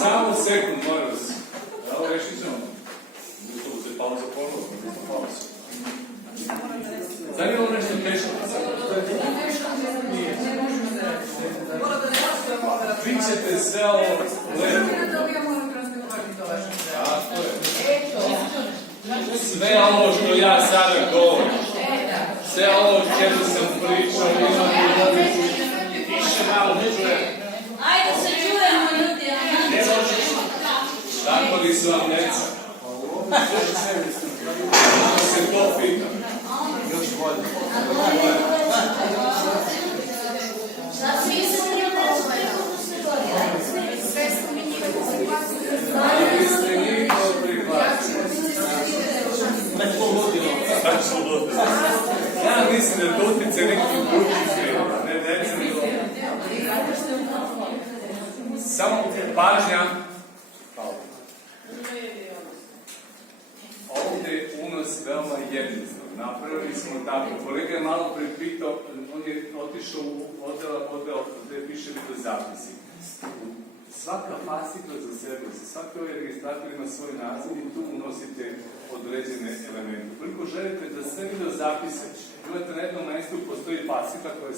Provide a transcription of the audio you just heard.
Samo sekund, molim vas. Evo, rešit ćemo. Gusto se pauza ponovno, gusto pauza. Zanima li nešto teško? Vi ćete sve ovo lepo. Tako je. Sve ovo što ja sada govorim, sve ovo što sam pričao, više malo čujem. Ajde se čujemo ljudi. Ne možeš. Tako li su vam djeca? Se to pitam. Još bolje. Šta svi se nije sve smo mi njih prihvatili. Ali ste njih prihvatili. Ja mislim da to utice nekih drugih firma, ne djece. Samo pažnja. Ovdje unos veoma jednostavno. Napravili smo tako. Kolega je malo prepitao, on je otišao u odjel gdje piše videozapisi. Svaka fascikla za sebe, svaki ovaj registrator ima svoj naziv i tu unosite određene elemente. Ukoliko želite da sve videozapise imate na jednom mjestu, postoji fascikla koja